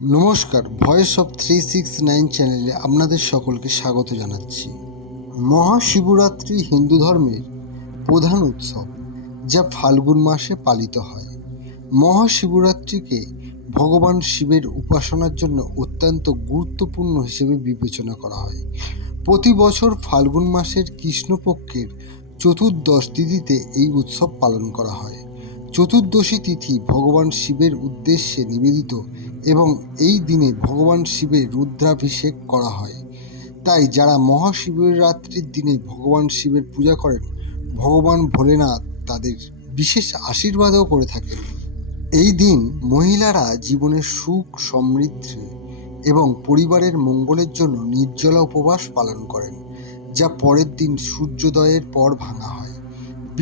নমস্কার, voice of 369 চ্যানেলে আপনাদের সকলকে স্বাগত জানাচ্ছি। মহাশিবরাত্রি হিন্দু ধর্মের প্রধান উৎসব, যা ফাল্গুন মাসে পালিত হয়। মহাশিবরাত্রিকে ভগবান শিবের উপাসনার জন্য অত্যন্ত গুরুত্বপূর্ণ হিসেবে বিবেচনা করা হয়। প্রতি বছর ফাল্গুন মাসের কৃষ্ণপক্ষের চতুর্দশ তিথিতে এই উৎসব পালন করা হয়। চতুর্দশী তিথি ভগবান শিবের উদ্দেশ্যে নিবেদিত এবং এই দিনে ভগবান শিবের রুদ্রাভিষেক করা হয়। তাই যারা মহাশিবরাত্রির দিনে ভগবান শিবের পূজা করেন, ভগবান ভোলেনাথ তাদের বিশেষ আশীর্বাদও করে থাকেন। এই দিন মহিলারা জীবনের সুখ সমৃদ্ধি এবং পরিবারের মঙ্গলের জন্য নির্জলা উপবাস পালন করেন, যা পরের দিন সূর্যোদয়ের পর ভাঙা হয়।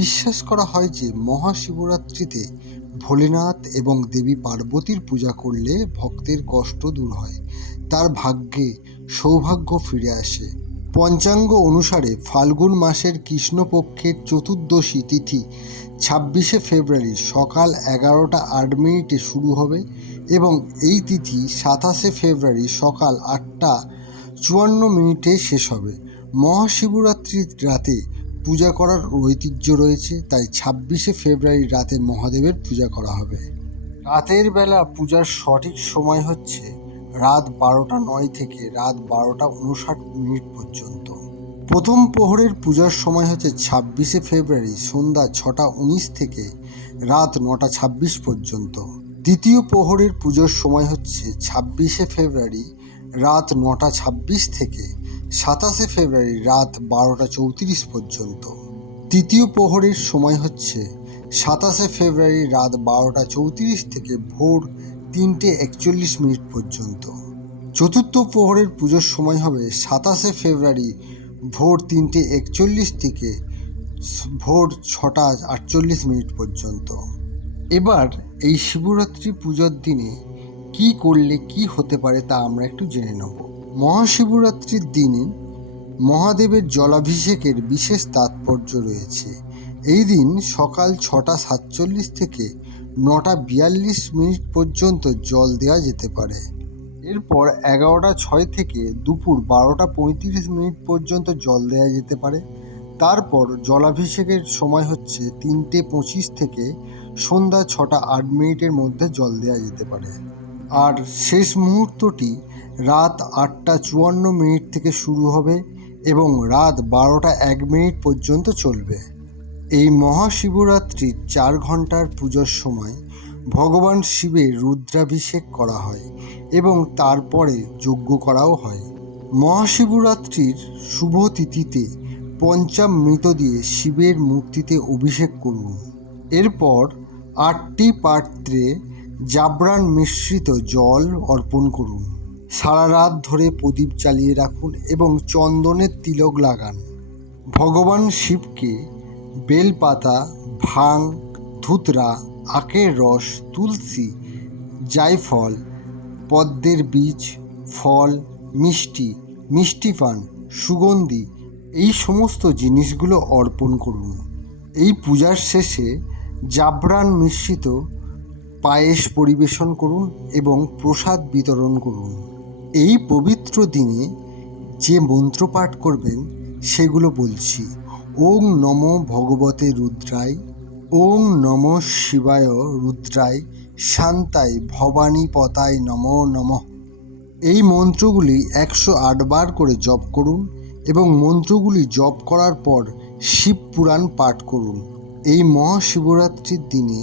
বিশ্বাস করা হয় যে মহাশিবরাত্রিতে ভোলেনাথ এবং দেবী পার্বতীর পূজা করলে ভক্তের কষ্ট দূর হয়, তার ভাগ্যে সৌভাগ্য ফিরে আসে। পঞ্চাঙ্গ অনুসারে ফাল্গুন মাসের কৃষ্ণপক্ষের চতুর্দশী তিথি 26শে ফেব্রুয়ারি সকাল 11:08 শুরু হবে এবং এই তিথি 27শে ফেব্রুয়ারি সকাল 8:54 শেষ হবে। মহাশিবরাত্রির রাতে পূজা করার ঐতিহ্য রয়েছে, তাই 26শে ফেব্রুয়ারি রাতে মহাদেবের পূজা করা হবে। রাতের বেলা পূজার সঠিক সময় হচ্ছে রাত 12:09 থেকে রাত 12:59 পর্যন্ত। প্রথম প্রহরের পূজার সময় হচ্ছে 26শে ফেব্রুয়ারি সন্ধ্যা 6:19 থেকে রাত 9:26 পর্যন্ত। দ্বিতীয় প্রহরের পুজোর সময় হচ্ছে 26শে ফেব্রুয়ারি রাত 9:26 থেকে 27শে ফেব্রুয়ারি রাত 12:34 পর্যন্ত। তৃতীয় প্রহরের সময় হচ্ছে 27শে ফেব্রুয়ারি রাত 12:34 থেকে ভোর 3:41 পর্যন্ত। চতুর্থ প্রহরের পুজোর সময় হবে 27শে ফেব্রুয়ারি ভোর 3:41 থেকে ভোর 6:48 পর্যন্ত। এবার এই শিবরাত্রি পূজার দিনে কি করলে কি হতে পারে তা আমরা একটু জেনে নেব। মহাশিবরাত্রির দিনে মহাদেবের জলাভিষেকের বিশেষ তাৎপর্য রয়েছে। এই দিন সকাল 6:47 থেকে 9:42 পর্যন্ত জল দেওয়া যেতে পারে। এরপর 11:06 থেকে দুপুর 12:35 পর্যন্ত জল দেওয়া যেতে পারে। তারপর জলাভিষেকের সময় হচ্ছে 3:25 থেকে সন্ধ্যা 6:08 মধ্যে জল দেওয়া যেতে পারে। আর শেষ মুহূর্তটি রাত 8:54 থেকে শুরু হবে এবং রাত 12:01 পর্যন্ত চলবে। এই মহাশিবরাত্রির 4 ঘন্টার পুজোর সময় ভগবান শিবের রুদ্রাভিষেক করা হয় এবং তারপরে যজ্ঞ করাও হয়। মহাশিবরাত্রির শুভ তিথিতে পঞ্চামৃত দিয়ে শিবের মূর্তিতে অভিষেক করুন। এরপর 8টি পাত্রে জাবরান মিশ্রিত জল অর্পণ করুন। সারা রাত ধরে প্রদীপ জ্বালিয়ে রাখুন এবং চন্দনের তিলক লাগান। ভগবান শিবকে বেলপাতা, ভাং, ধুতরা, আখের রস, তুলসী, জায়ফল, পদ্মের বীজ, ফল, মিষ্টি পান, সুগন্ধি এই সমস্ত জিনিসগুলো অর্পণ করুন। এই পূজার শেষে জাবরান মিশ্রিত পায়েস পরিবেশন করুন এবং প্রসাদ বিতরণ করুন। এই পবিত্র দিনে যে মন্ত্র পাঠ করবেন সেগুলো বলছি: ওং নমো ভগবতে রুদ্রায়, ওং নমঃ শিবায় রুদ্রায়, শান্তায় ভবানী পতায় নমো নমঃ। এই মন্ত্রগুলি 108 বার করে জপ করুন এবং মন্ত্রগুলি জপ করার পর শিব পুরাণ পাঠ করুন। এই মহাশিবরাত্রির দিনে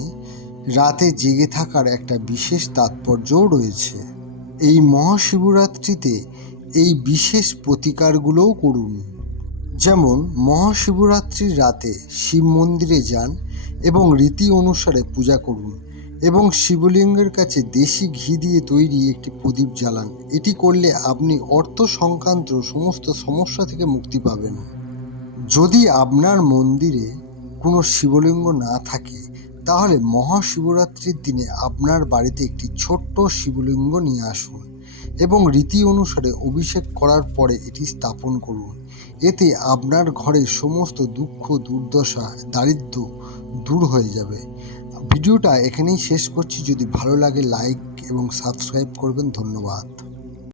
রাতে জেগে থাকার একটা বিশেষ তাৎপর্যও রয়েছে। এই মহাশিবরাত্রিতে এই বিশেষ প্রতিকারগুলোও করুন। যেমন মহাশিবরাত্রির রাতে শিব মন্দিরে যান এবং রীতি অনুসারে পূজা করুন এবং শিবলিঙ্গের কাছে দেশি ঘি দিয়ে তৈরি একটি প্রদীপ জ্বালান। এটি করলে আপনি অর্থ সংক্রান্ত সমস্ত সমস্যা থেকে মুক্তি পাবেন। যদি আপনার মন্দিরে কোনো শিবলিঙ্গ না থাকে, তাহলে মহাশিবরাত্রির দিনে আপনার বাড়িতে একটি ছোট্ট শিবলিঙ্গ নিয়ে আসুন এবং রীতি অনুসারে অভিষেক করার পরে এটি স্থাপন করুন। এতে আপনার ঘরের সমস্ত দুঃখ, দুর্দশা, দারিদ্র্য দূর হয়ে যাবে। ভিডিওটা এখানেই শেষ করছি। যদি ভালো লাগে লাইক এবং সাবস্ক্রাইব করবেন। ধন্যবাদ।